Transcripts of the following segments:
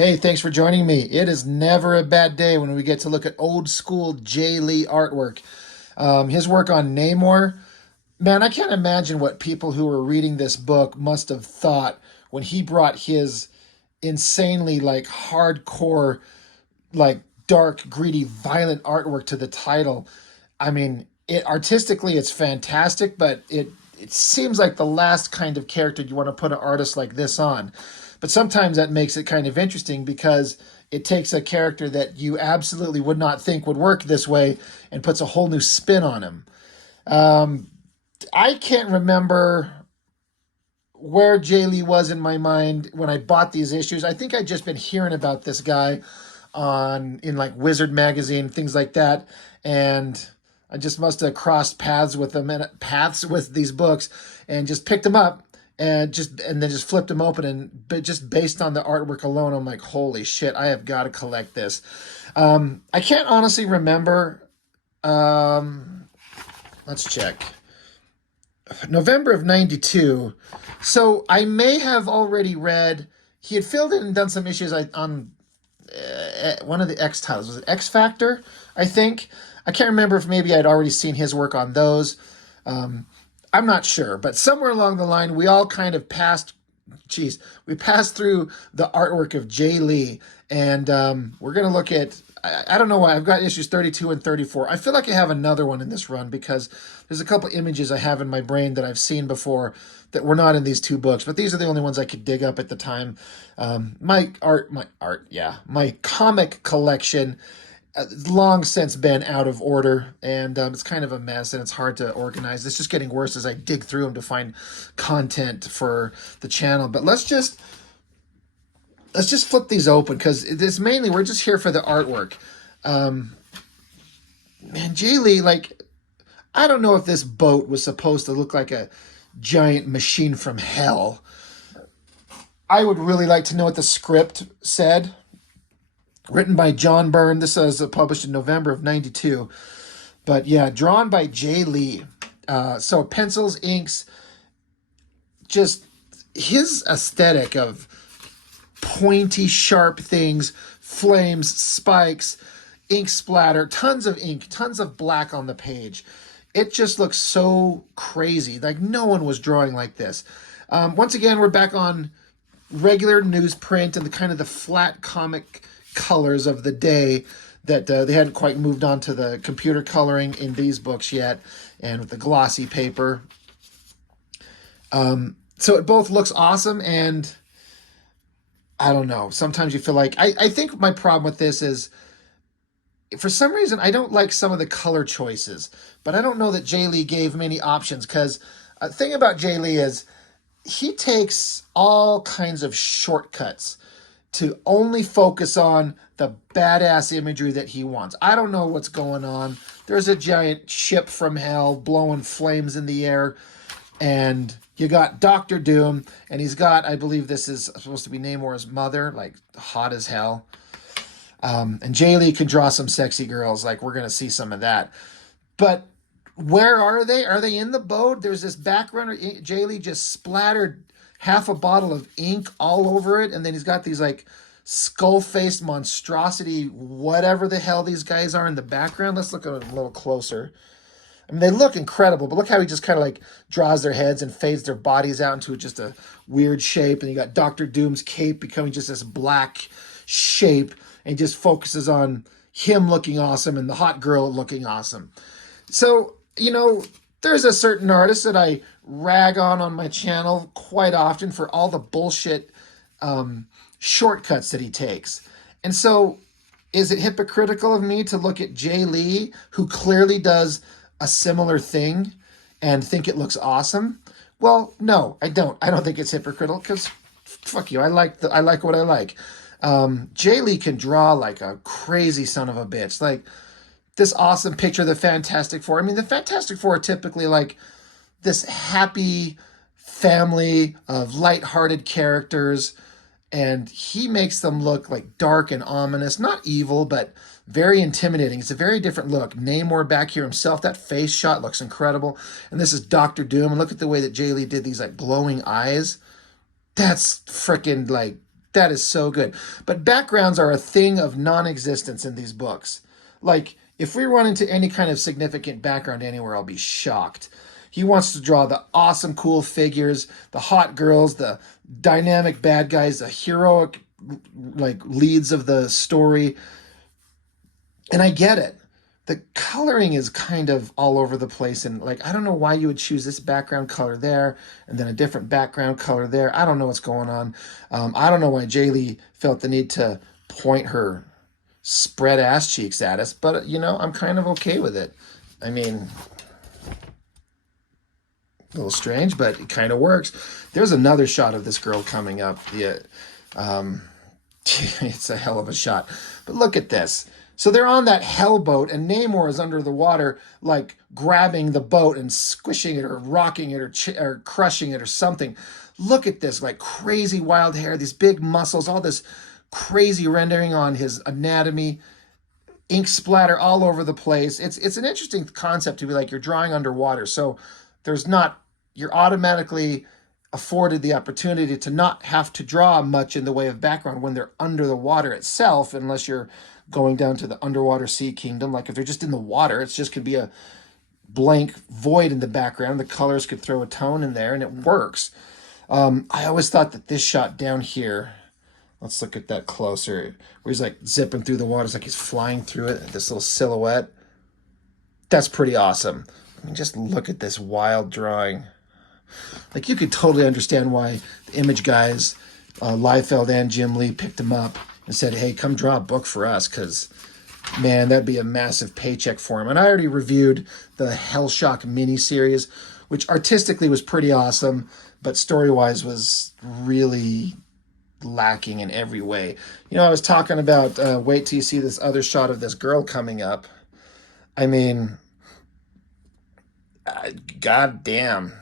Hey, thanks for joining me. It is never a bad day when we get to look at old school JAE artwork. His work on Namor, man, I can't imagine what people who were reading this book must have thought when he brought his insanely hardcore, dark, greedy, violent artwork to the title. I mean, it artistically it's fantastic, but it seems like the last kind of character you want to put an artist like this on. But sometimes that makes it kind of interesting because it takes a character that you absolutely would not think would work this way and puts a whole new spin on him. Um, I can't remember where Jay Lee was in my mind when I bought these issues. I think I'd just been hearing about this guy on in like Wizard magazine, things like that, and I just must have crossed paths with them and paths with these books, and just picked them up and then just flipped them open, and just based on the artwork alone, I'm like, holy shit, I have got to collect this. I can't honestly remember. Let's check. November of '92. So I may have already read. He had filled in and done some issues on one of the X titles. Was it X Factor? I think. I can't remember if maybe I'd already seen his work on those. I'm not sure, but somewhere along the line, we all kind of we passed through the artwork of Jay Lee, and we're going to look at, I don't know why, I've got issues 32 and 34. I feel like I have another one in this run because there's a couple images I have in my brain that I've seen before that were not in these two books, but these are the only ones I could dig up at the time. My comic collection long since been out of order, and it's kind of a mess, and it's hard to organize. It's just getting worse as I dig through them to find content for the channel. But let's just flip these open because it's mainly we're just here for the artwork. Man, Jay Lee, I don't know if this boat was supposed to look like a giant machine from hell. I would really like to know what the script said. Written by John Byrne. This was published in November of '92. But yeah, drawn by Jay Lee. So pencils, inks, just his aesthetic of pointy, sharp things, flames, spikes, ink splatter, tons of ink, tons of black on the page. It just looks so crazy. Like no one was drawing like this. Once again, we're back on regular newsprint and the kind of the flat comic colors of the day that they hadn't quite moved on to the computer coloring in these books yet, and with the glossy paper. So it both looks awesome, and I don't know, sometimes you feel like I think my problem with this is for some reason I don't like some of the color choices, but I don't know that Jay Lee gave many options, because the thing about Jay Lee is he takes all kinds of shortcuts to only focus on the badass imagery that he wants. I don't know what's going on. There's a giant ship from hell blowing flames in the air, and you got Doctor Doom, and he's got, I believe this is supposed to be Namor's mother, like hot as hell. And Jay Lee can draw some sexy girls, like we're going to see some of that. But where are they? Are they in the boat? There's this background. Jay Lee just splattered half a bottle of ink all over it, and then he's got these like skull-faced monstrosity, whatever the hell these guys are in the background. Let's look at it a little closer. I mean, they look incredible, but look how he just kind of like draws their heads and fades their bodies out into just a weird shape. And you got Doctor Doom's cape becoming just this black shape, and just focuses on him looking awesome and the hot girl looking awesome. So, there's a certain artist that I rag on my channel quite often for all the bullshit shortcuts that he takes. And so is it hypocritical of me to look at Jay Lee, who clearly does a similar thing, and think it looks awesome? Well, no, I don't. I don't think it's hypocritical, because fuck you. I like what I like. Jay Lee can draw like a crazy son of a bitch. Like this awesome picture of the Fantastic Four. I mean, the Fantastic Four are typically like this happy family of lighthearted characters, and he makes them look like dark and ominous, not evil, but very intimidating. It's a very different look. Namor back here himself, that face shot looks incredible. And this is Doctor Doom, and look at the way that Jay Lee did these like glowing eyes. That's freaking like That is so good. But backgrounds are a thing of non-existence in these books. Like, if we run into any kind of significant background anywhere, I'll be shocked. He wants to draw the awesome, cool figures, the hot girls, the dynamic bad guys, the heroic, like, leads of the story. And I get it. The coloring is kind of all over the place. And, like, I don't know why you would choose this background color there and then a different background color there. I don't know what's going on. I don't know why JAE Lee felt the need to point her spread ass cheeks at us, but, you know, I'm kind of okay with it. I mean, a little strange, but it kind of works. There's another shot of this girl coming up. Yeah, it's a hell of a shot. But look at this. So they're on that hell boat, and Namor is under the water, like grabbing the boat and squishing it or rocking it or crushing it or something. Look at this, like crazy wild hair, these big muscles, all this crazy rendering on his anatomy, ink splatter all over the place. It's an interesting concept to be like you're drawing underwater. So you're automatically afforded the opportunity to not have to draw much in the way of background when they're under the water itself, unless you're going down to the underwater sea kingdom. Like if they're just in the water, it's just could be a blank void in the background. The colors could throw a tone in there and it works. I always thought that this shot down here, let's look at that closer, where he's like zipping through the water. It's like he's flying through it, this little silhouette. That's pretty awesome. I mean, just look at this wild drawing. Like you could totally understand why the image guys, Liefeld and Jim Lee, picked him up and said, hey, come draw a book for us, because, man, that'd be a massive paycheck for him. And I already reviewed the Hellshock miniseries, which artistically was pretty awesome, but story-wise was really lacking in every way. You know, I was talking about wait till you see this other shot of this girl coming up. I mean, god damn.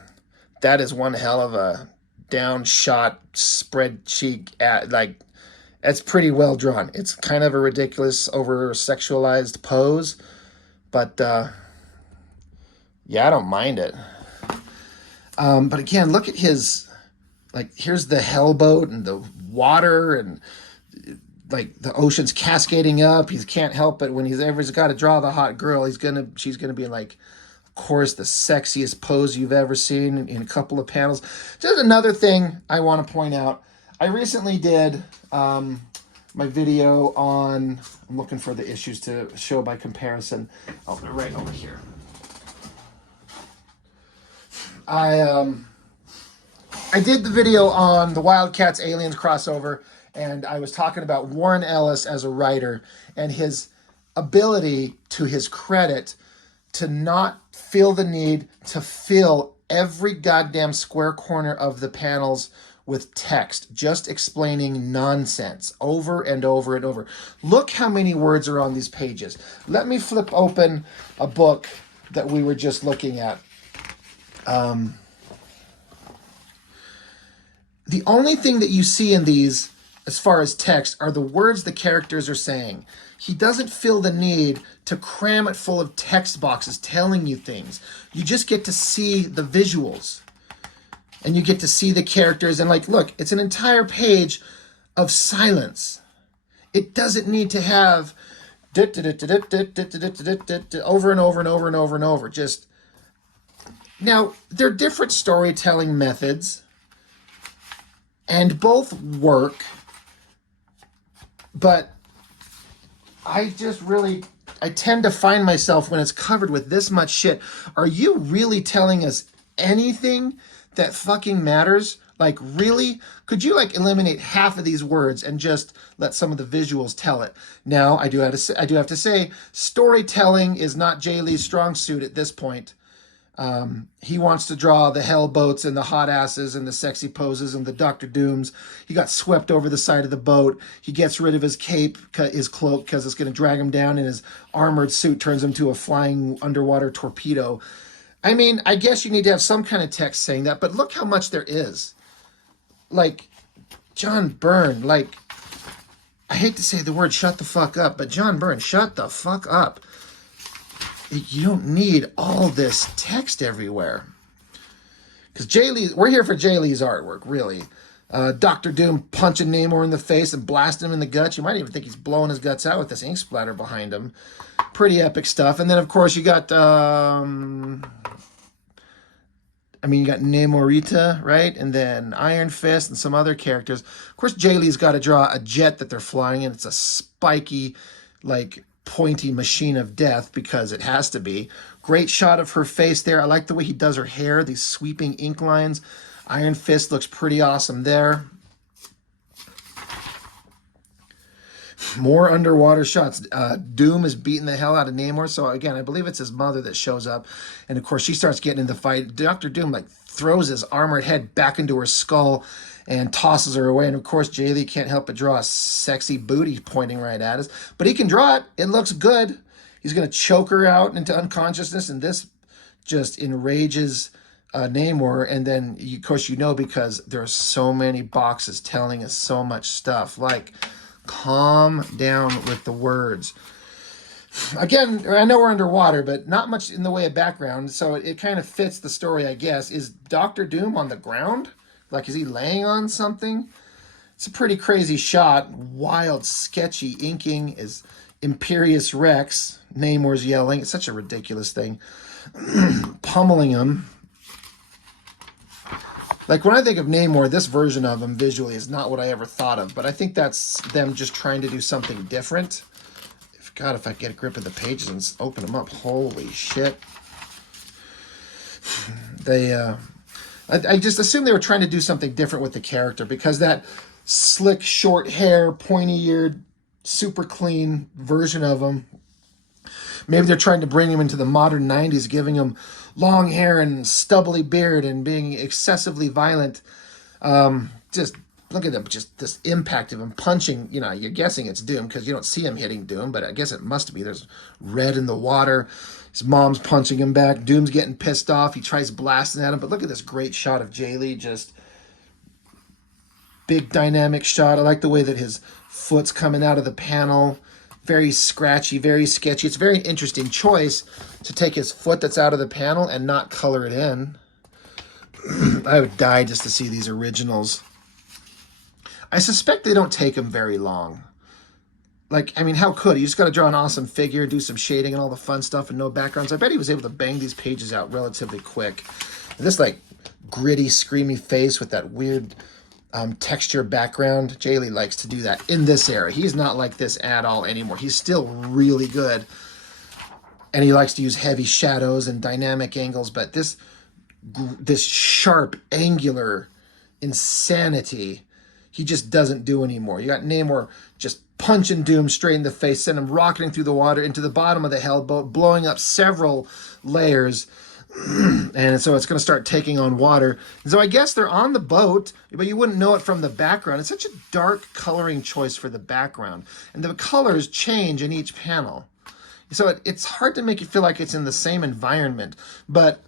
That is one hell of a down shot, spread cheek, like, it's pretty well drawn. It's kind of a ridiculous, over-sexualized pose, but, yeah, I don't mind it. But again, look at his, like, here's the hellboat and the water and, like, the ocean's cascading up. He can't help it when he's got to draw the hot girl. She's gonna be, like, of course, the sexiest pose you've ever seen in a couple of panels. Just another thing I want to point out. I recently did my video on, I'm looking for the issues to show by comparison. Oh, they're right over here. I did the video on the Wildcats Aliens crossover, and I was talking about Warren Ellis as a writer and his ability, to his credit, to not feel the need to fill every goddamn square corner of the panels with text, just explaining nonsense over and over and over. Look how many words are on these pages. Let me flip open a book that we were just looking at. The only thing that you see in these, as far as text, are the words the characters are saying. He doesn't feel the need to cram it full of text boxes telling you things. You just get to see the visuals. And you get to see the characters. And, like, look, it's an entire page of silence. It doesn't need to have over and over and over and over and over. Just, now, they're different storytelling methods. And both work. But I tend to find myself, when it's covered with this much shit, are you really telling us anything that fucking matters? Like, really? Could you, like, eliminate half of these words and just let some of the visuals tell it? Now, I do have to say, storytelling is not JAE Lee's strong suit at this point. He wants to draw the hell boats and the hot asses and the sexy poses and the Dr. Dooms. He got swept over the side of the boat. He gets rid of his cape, his cloak, because it's going to drag him down, and his armored suit turns him to a flying underwater torpedo. I mean, I guess you need to have some kind of text saying that, but look how much there is. Like, John Byrne, like, I hate to say the word shut the fuck up, but John Byrne, shut the fuck up. You don't need all this text everywhere. Because JAE Lee, we're here for JAE Lee's artwork, really. Dr. Doom punching Namor in the face and blasting him in the guts. You might even think he's blowing his guts out with this ink splatter behind him. Pretty epic stuff. And then, of course, you got, you got Namorita, right? And then Iron Fist and some other characters. Of course, JAE Lee's got to draw a jet that they're flying in. It's a spiky, like, pointy machine of death because it has to be. Great shot of her face there. I like the way he does her hair, these sweeping ink lines. Iron Fist looks pretty awesome there. More underwater shots. Doom is beating the hell out of Namor. So again, I believe it's his mother that shows up. And of course, she starts getting in the fight. Dr. Doom like throws his armored head back into her skull and tosses her away. And of course, JAE Lee can't help but draw a sexy booty pointing right at us. But he can draw it. It looks good. He's going to choke her out into unconsciousness. And this just enrages Namor. And then, of course, because there are so many boxes telling us so much stuff. Like, calm down with the words. Again, I know we're underwater, but not much in the way of background. So it kind of fits the story, I guess. Is Dr. Doom on the ground? Like, is he laying on something? It's a pretty crazy shot. Wild, sketchy inking is Imperious Rex. Namor's yelling. It's such a ridiculous thing. Pummeling him. Like, when I think of Namor, this version of him visually is not what I ever thought of. But I think that's them just trying to do something different. God, if I get a grip of the pages and open them up. Holy shit. I just assumed they were trying to do something different with the character. Because that slick, short hair, pointy-eared, super clean version of him. Maybe they're trying to bring him into the modern 90s, giving him long hair and stubbly beard and being excessively violent. Just look at him, just this impact of him punching. You're guessing it's Doom because you don't see him hitting Doom, but I guess it must be. There's red in the water. His mom's punching him back. Doom's getting pissed off. He tries blasting at him, but look at this great shot of JAE Lee, just big dynamic shot. I like the way that his foot's coming out of the panel. Very scratchy, very sketchy. It's a very interesting choice to take his foot that's out of the panel and not color it in. I would die just to see these originals. I suspect they don't take him very long. Like, how could he? You just got to draw an awesome figure, do some shading and all the fun stuff and no backgrounds. I bet he was able to bang these pages out relatively quick. This, like, gritty, screamy face with that weird texture background. JAE Lee likes to do that in this era. He's not like this at all anymore. He's still really good. And he likes to use heavy shadows and dynamic angles, but this sharp, angular insanity, he just doesn't do anymore. You got Namor just punching Doom straight in the face, send him rocketing through the water into the bottom of the Hellboat, blowing up several layers. And so it's going to start taking on water. And so I guess they're on the boat, but you wouldn't know it from the background. It's such a dark coloring choice for the background. And the colors change in each panel. So it's hard to make you feel like it's in the same environment. But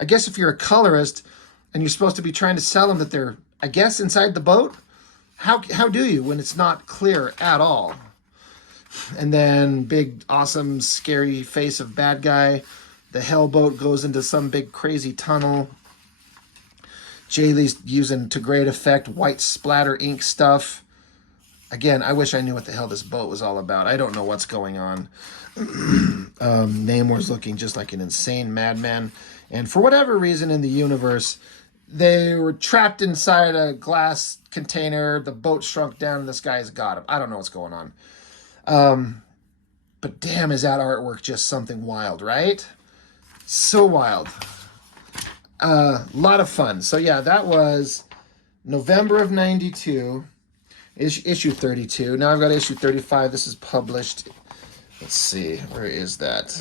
I guess if you're a colorist and you're supposed to be trying to sell them that they're, I guess, inside the boat, how do you when it's not clear at all? And then big, awesome, scary face of bad guy. The Hellboat goes into some big crazy tunnel. JAE Lee's using to great effect white splatter ink stuff. Again, I wish I knew what the hell this boat was all about. I don't know what's going on. Namor's looking just like an insane madman. And for whatever reason in the universe, they were trapped inside a glass container. The boat shrunk down and this guy's got him. I don't know what's going on. But damn, is that artwork just something wild, right? So wild. A lot of fun. So yeah, that was November of 92, issue 32. Now I've got issue 35. This is published. Let's see, where is that?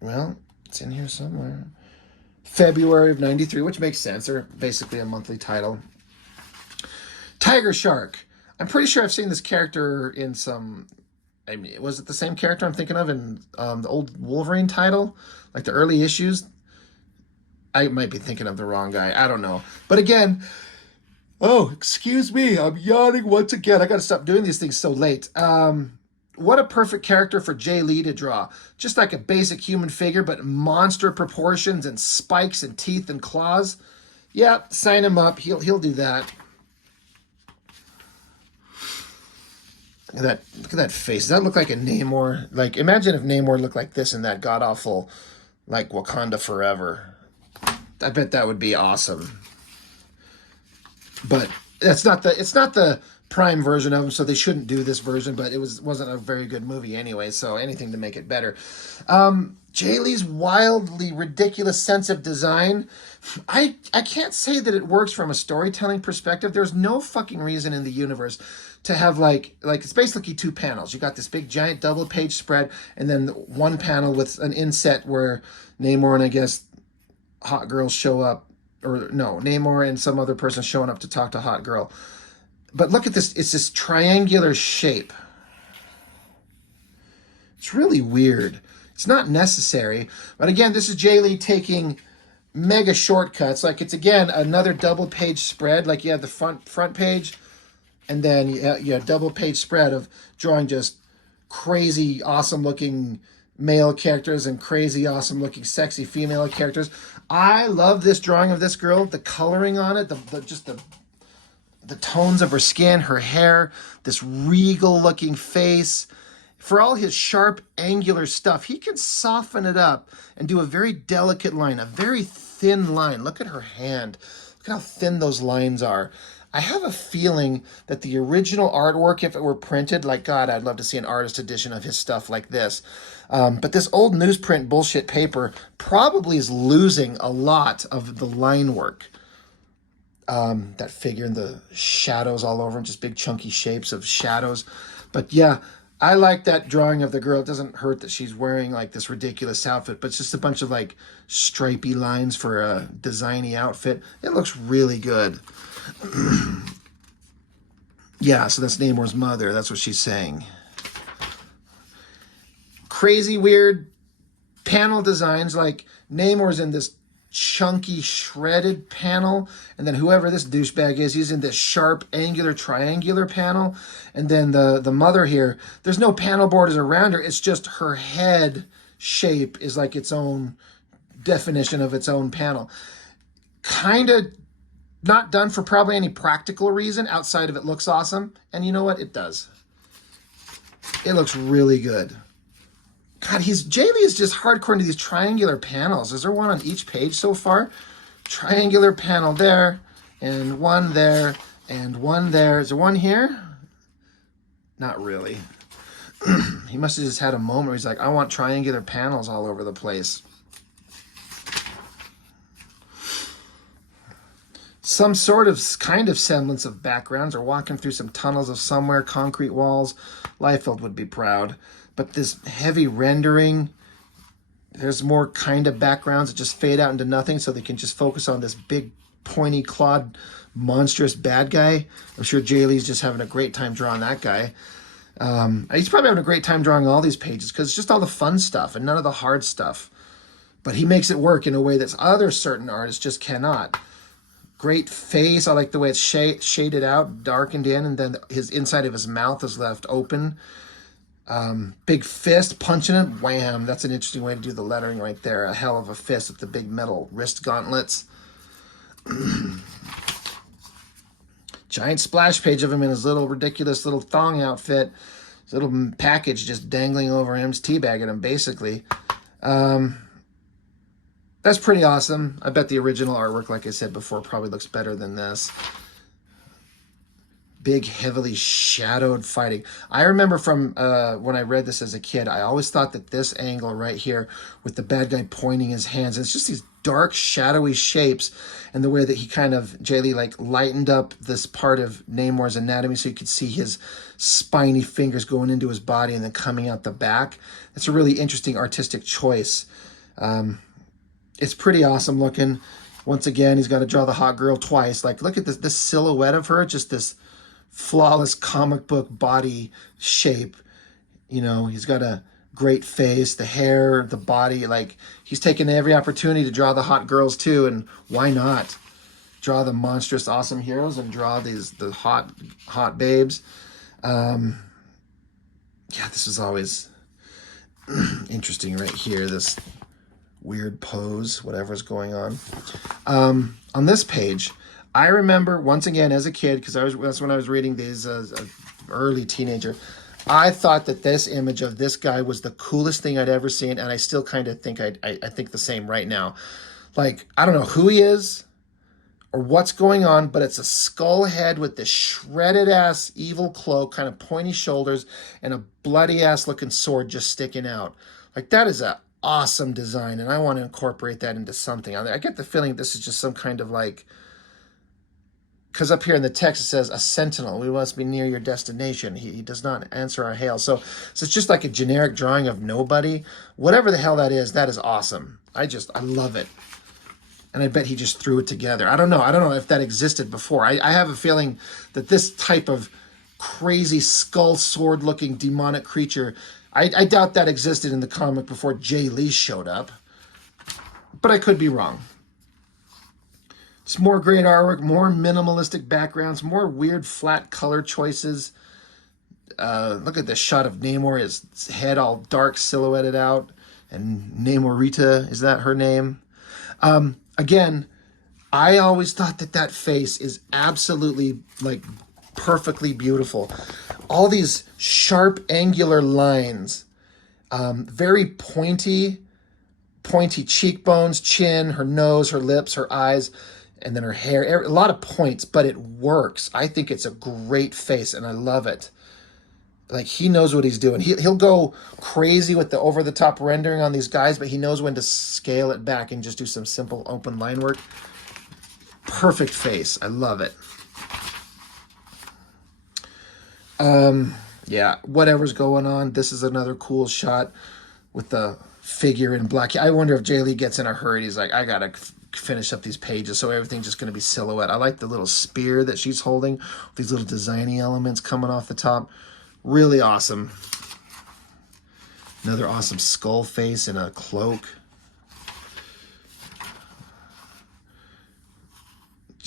Well, it's in here somewhere. February of 93, which makes sense. Or basically a monthly title. Tiger Shark. I'm pretty sure I've seen this character in some... was it the same character I'm thinking of in the old Wolverine title? Like the early issues? I might be thinking of the wrong guy. I don't know. But again... Oh, excuse me. I'm yawning once again. I got to stop doing these things so late. What a perfect character for JAE Lee to draw. Just like a basic human figure, but monster proportions and spikes and teeth and claws. Yeah, sign him up. He'll do that. Look at that face. Does that look like a Namor? Like, imagine if Namor looked like this in that god awful, like Wakanda Forever. I bet that would be awesome. But it's not the prime version of him, so they shouldn't do this version. But it wasn't a very good movie anyway, so anything to make it better. Jay Lee's wildly ridiculous sense of design. I can't say that it works from a storytelling perspective. There's no fucking reason in the universe to have like it's basically two panels. You got this big giant double page spread, and then one panel with an inset where Namor and I guess Hot Girl show up, or no, Namor and some other person showing up to talk to Hot Girl. But look at this, it's this triangular shape. It's really weird. It's not necessary, but again, this is Jay Lee taking mega shortcuts. Like, it's again another double page spread. Like, you have the front page, and then you have double page spread of drawing just crazy awesome looking male characters and crazy awesome looking sexy female characters. I love this drawing of this girl. The coloring on it, the tones of her skin, her hair, this regal looking face. For all his sharp, angular stuff, he can soften it up and do a very delicate line, a very thin line. Look at her hand. Look at how thin those lines are. I have a feeling that the original artwork, if it were printed, like, God, I'd love to see an artist edition of his stuff like this. But this old newsprint bullshit paper probably is losing a lot of the line work. That figure and the shadows all over him, just big chunky shapes of shadows. But yeah, I like that drawing of the girl. It doesn't hurt that she's wearing like this ridiculous outfit, but it's just a bunch of like stripy lines for a designy outfit. It looks really good. Yeah, so that's Namor's mother. That's what she's saying. Crazy, weird panel designs. Like, Namor's in this chunky, shredded panel, and then whoever this douchebag is, he's in this sharp, angular, triangular panel. And then the mother here, there's no panel borders around her. It's just her head shape is like its own definition of its own panel. Kind of not done for probably any practical reason outside of it looks awesome. And you know what? It does. It looks really good. God, Jay Lee is just hardcore into these triangular panels. Is there one on each page so far? Triangular panel there, and one there, and one there. Is there one here? Not really. He must have just had a moment where he's like, I want triangular panels all over the place. Some sort of kind of semblance of backgrounds, or walking through some tunnels of somewhere, concrete walls. Liefeld would be proud. But this heavy rendering, there's more kind of backgrounds that just fade out into nothing, so they can just focus on this big, pointy, clawed, monstrous bad guy. I'm sure Jay Lee's just having a great time drawing that guy. He's probably having a great time drawing all these pages because it's just all the fun stuff and none of the hard stuff. But he makes it work in a way that other certain artists just cannot. Great face. I like the way it's shaded out, darkened in, and then his inside of his mouth is left open. Big fist, punching it, wham. That's an interesting way to do the lettering right there. A hell of a fist with the big metal wrist gauntlets. Giant splash page of him in his little ridiculous little thong outfit. His little package just dangling over him, teabagging him, basically. That's pretty awesome. I bet the original artwork, like I said before, probably looks better than this. Big, heavily shadowed fighting. I remember from when I read this as a kid, I always thought that this angle right here with the bad guy pointing his hands, it's just these dark, shadowy shapes, and the way that he kind of, Jay Lee, like lightened up this part of Namor's anatomy so you could see his spiny fingers going into his body and then coming out the back. That's a really interesting artistic choice. It's pretty awesome looking. Once again, he's got to draw the hot girl twice. Like, look at this silhouette of her, just this flawless comic book body shape. You know, he's got a great face, the hair, the body. Like, he's taken every opportunity to draw the hot girls too, and why not draw the monstrous awesome heroes and draw the hot babes. Yeah, this is always interesting right here, this weird pose, whatever's going on. On this page, I remember once again as a kid, because that's when I was reading these as an early teenager. I thought that this image of this guy was the coolest thing I'd ever seen, and I still kind of think I think the same right now. Like, I don't know who he is or what's going on, but it's a skull head with this shredded ass evil cloak, kind of pointy shoulders, and a bloody ass looking sword just sticking out. Like, that is a awesome design, and I want to incorporate that into something. I get the feeling this is just some kind of like, because up here in the text it says, a sentinel, we must be near your destination. He does not answer our hail. So it's just like a generic drawing of nobody. Whatever the hell that is awesome. I love it. And I bet he just threw it together. I don't know if that existed before. I have a feeling that this type of crazy skull sword looking demonic creature, I doubt that existed in the comic before JAE showed up. But I could be wrong. It's more great artwork, more minimalistic backgrounds, more weird flat color choices. Look at this shot of Namor, his head all dark silhouetted out. And Namorita, is that her name? Again, I always thought that face is absolutely, like, perfectly beautiful. All these sharp, angular lines, very pointy cheekbones, chin, her nose, her lips, her eyes, and then her hair. A lot of points, but it works. I think it's a great face, and I love it. Like, he knows what he's doing. He'll go crazy with the over-the-top rendering on these guys, but he knows when to scale it back and just do some simple open line work. Perfect face. I love it. Yeah, whatever's going on. This is another cool shot with the figure in black. I wonder if JAE gets in a hurry. He's like, I gotta finish up these pages, so everything's just going to be silhouette. I like the little spear that she's holding, these little designy elements coming off the top. Really awesome. Another awesome skull face in a cloak.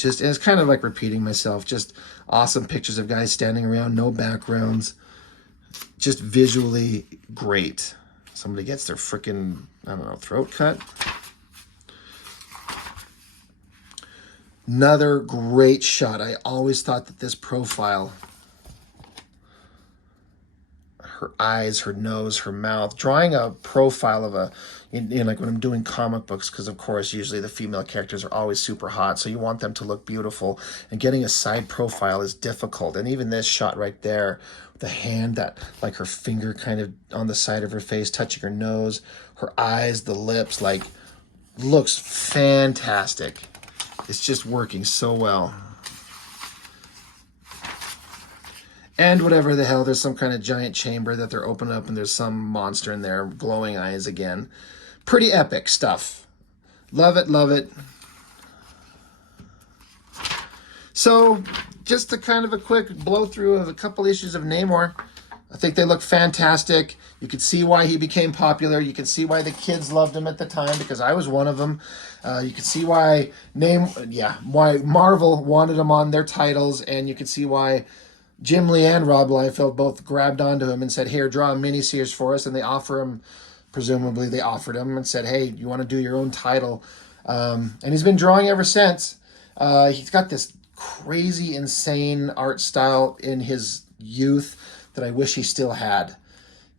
And it's kind of like repeating myself. Just awesome pictures of guys standing around, no backgrounds. Just visually great. Somebody gets their freaking, I don't know, throat cut. Another great shot. I always thought that this profile, her eyes, her nose, her mouth, drawing a profile of like when I'm doing comic books, because of course usually the female characters are always super hot, so you want them to look beautiful, and getting a side profile is difficult. And even this shot right there, the hand, that like her finger kind of on the side of her face touching her nose, her eyes, the lips, like, looks fantastic. It's just working so well. And whatever the hell, there's some kind of giant chamber that they're opening up, and there's some monster in there, glowing eyes again. Pretty epic stuff. Love it, love it. So, just a kind of a quick blow through of a couple issues of Namor. I think they look fantastic. You can see why he became popular. You can see why the kids loved him at the time, because I was one of them. You can see why Marvel wanted him on their titles, and you can see why Jim Lee and Rob Liefeld both grabbed onto him and said, here, draw a miniseries for us, and they offer him, presumably they offered him and said, hey, you want to do your own title? And he's been drawing ever since. He's got this crazy, insane art style in his youth that I wish he still had.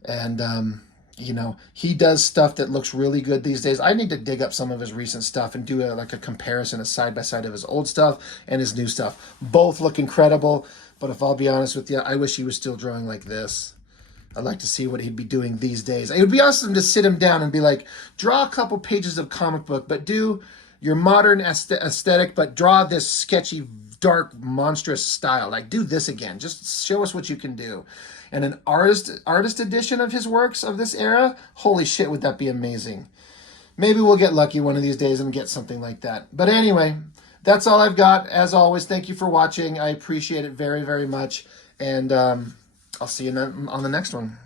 And, you know, he does stuff that looks really good these days. I need to dig up some of his recent stuff and do a comparison, a side-by-side of his old stuff and his new stuff. Both look incredible, but if I'll be honest with you, I wish he was still drawing like this. I'd like to see what he'd be doing these days. It would be awesome to sit him down and be like, draw a couple pages of comic book, but do your modern aesthetic, but draw this sketchy, dark, monstrous style. Like, do this again. Just show us what you can do. And an artist edition of his works of this era, holy shit, would that be amazing. Maybe we'll get lucky one of these days and get something like that. But anyway, that's all I've got. As always, thank you for watching. I appreciate it very, very much. And I'll see you on the next one.